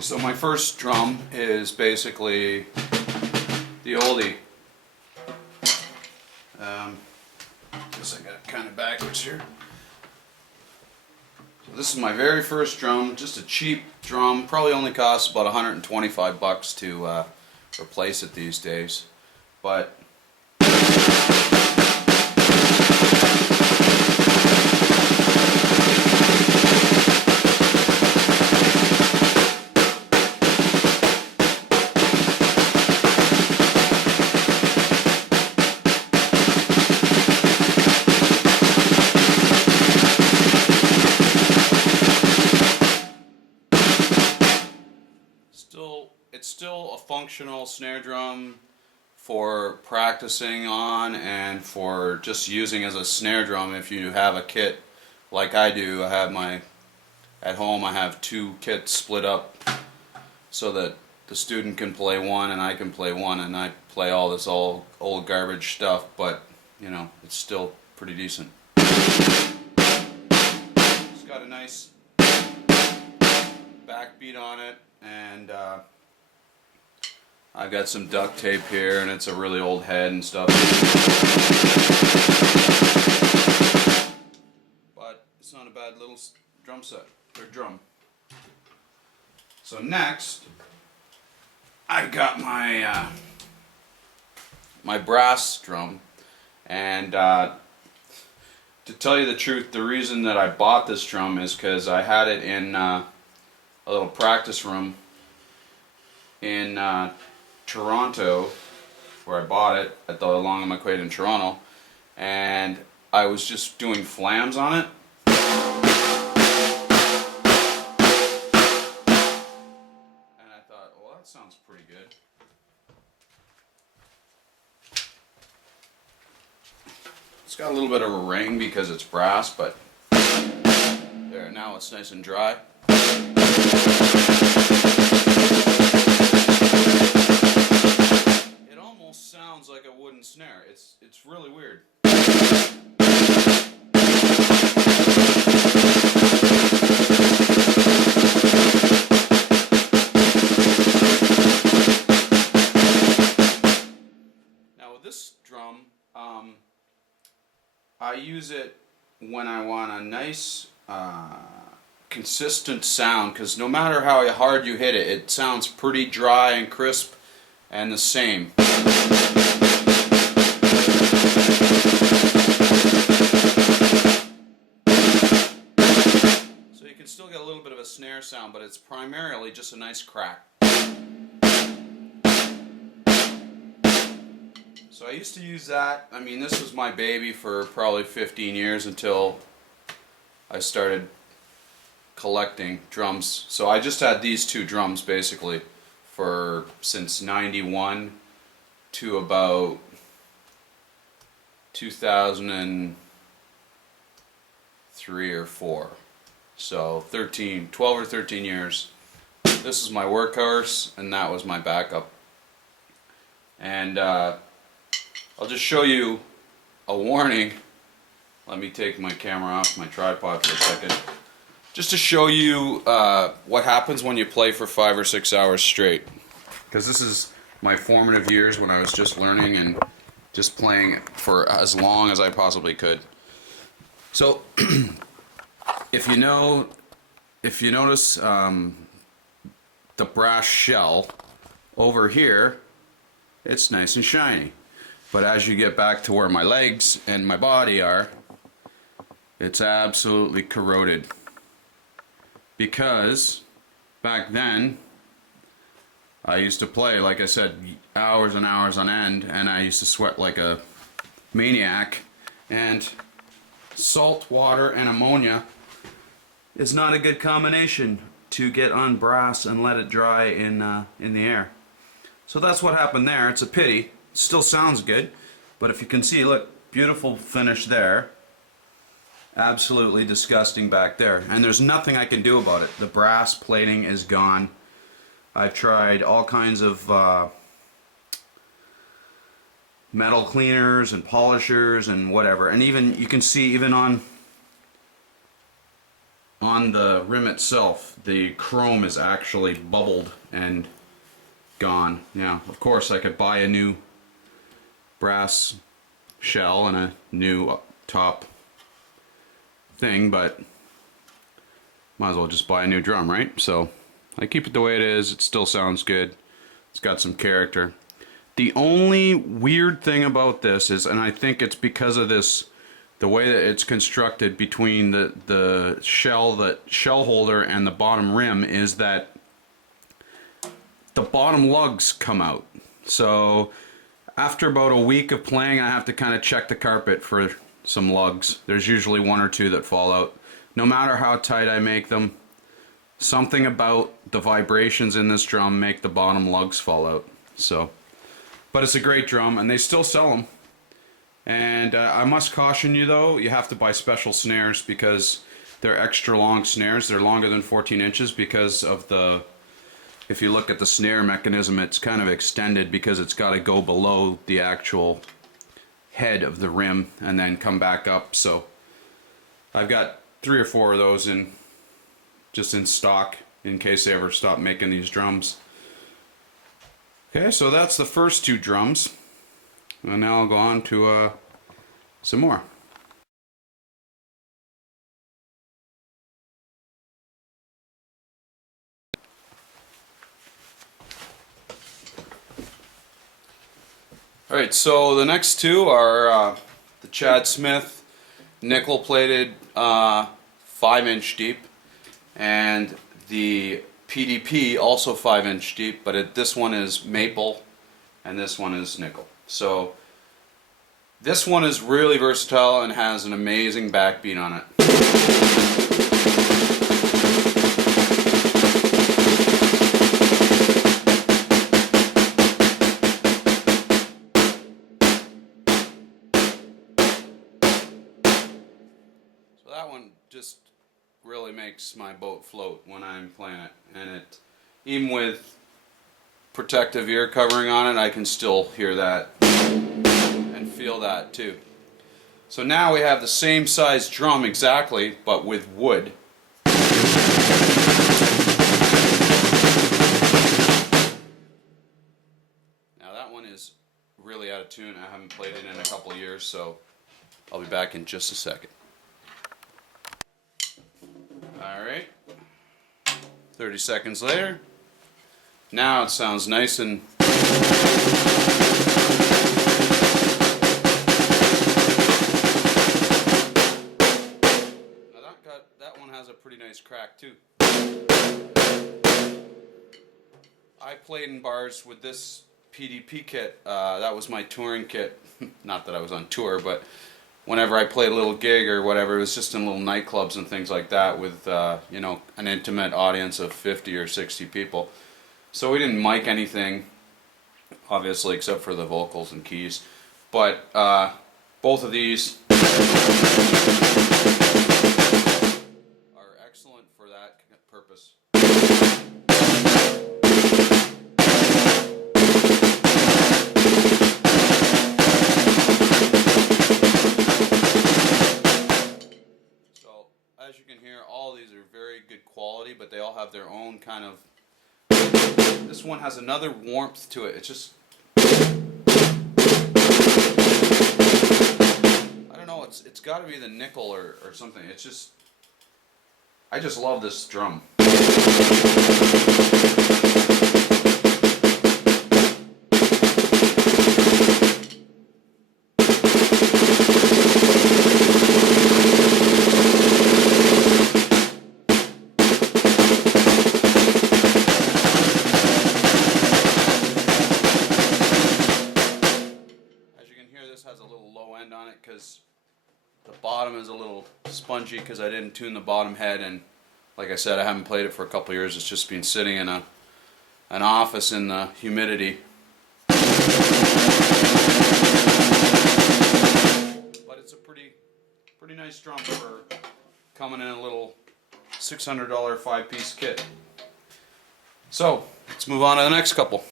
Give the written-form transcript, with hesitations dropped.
So my first drum is basically the oldie. Guess I got it kind of backwards here. So this is my very first drum, just a cheap drum. Probably only costs about 125 bucks to replace it these days, but it's still a functional snare drum for practicing on and for just using as a snare drum. If you have a kit like I do, I have at home I have two kits split up so that the student can play one and I can play one, and I play all this old garbage stuff, but you know, it's still pretty decent. It's got a nice backbeat on it, and I've got some duct tape here, and it's a really old head and stuff. But it's not a bad little drum set, or drum. So next, I've got my my brass drum, and to tell you the truth, the reason that I bought this drum is because I had it in a little practice room in Toronto, where I bought it at the Long and McQuaid in Toronto, and I was just doing flams on it. And I thought, well, that sounds pretty good. It's got a little bit of a ring because it's brass, but there, now it's nice and dry. Sounds like a wooden snare. It's really weird. Now with this drum, I use it when I want a nice consistent sound, because no matter how hard you hit it, it sounds pretty dry and crisp and the same. So you can still get a little bit of a snare sound, but it's primarily just a nice crack. So I used to use that. I mean, this was my baby for probably 15 years until I started collecting drums. So I just had these two drums basically for since '91 to about 2003 or 4. So 12 or 13 years. This is my workhorse, and that was my backup. And I'll just show you a warning. Let me take my camera off my tripod for a second. Just to show you what happens when you play for 5 or 6 hours straight. Because this is my formative years when I was just learning and just playing for as long as I possibly could. So, if you notice the brass shell over here, it's nice and shiny. But as you get back to where my legs and my body are, it's absolutely corroded. Because back then, I used to play, like I said, hours and hours on end, and I used to sweat like a maniac. And salt water and ammonia is not a good combination to get on brass and let it dry in the air. So that's what happened there. It's a pity. It still sounds good, but if you can see, look, beautiful finish there. Absolutely disgusting back there, and there's nothing I can do about it. The brass plating is gone. I've tried all kinds of metal cleaners and polishers and whatever, and even you can see even on on the rim itself, the chrome is actually bubbled and gone. Now, of course, I could buy a new brass shell and a new top thing, but might as well just buy a new drum, right? So I keep it the way it is. It still sounds good. It's got some character. The only weird thing about this is, and I think it's because of this, the way that it's constructed between the shell holder and the bottom rim, is that the bottom lugs come out. So after about a week of playing, I have to kind of check the carpet for some lugs. There's usually one or two that fall out. No matter how tight I make them, something about the vibrations in this drum make the bottom lugs fall out. So, but it's a great drum, and they still sell them. And I must caution you though, you have to buy special snares because they're extra long snares. They're longer than 14 inches because of the, if you look at the snare mechanism, it's kind of extended because it's got to go below the actual head of the rim and then come back up. So I've got 3 or 4 of those just in stock in case they ever stop making these drums. Okay, so that's the first 2 drums, and now I'll go on to some more. Alright, so the next 2 are the Chad Smith nickel plated 5-inch deep, and the PDP also 5-inch deep, but this one is maple and this one is nickel. So this one is really versatile and has an amazing backbeat on it. So that one just really makes my boat float when I'm playing it, and it, even with protective ear covering on it, I can still hear that and feel that too. So now we have the same size drum exactly, but with wood. Now that one is really out of tune. I haven't played it in a couple of years, so I'll be back in just a second. Alright, 30 seconds later, now it sounds nice and now that one has a pretty nice crack too. I played in bars with this PDP kit, that was my touring kit, not that I was on tour, but whenever I played a little gig or whatever, it was just in little nightclubs and things like that with, you know, an intimate audience of 50 or 60 people. So we didn't mic anything, obviously, except for the vocals and keys. But both of these are excellent for that purpose. As you can hear, all these are very good quality, but they all have their own kind of... This one has another warmth to it. It's just... I don't know, it's got to be the nickel or something. It's just... I just love this drum. Has a little low end on it because the bottom is a little spongy because I didn't tune the bottom head, and like I said, I haven't played it for a couple of years. It's just been sitting in an office in the humidity. But it's a pretty nice drum for coming in a little $600 5-piece kit. So let's move on to the next couple.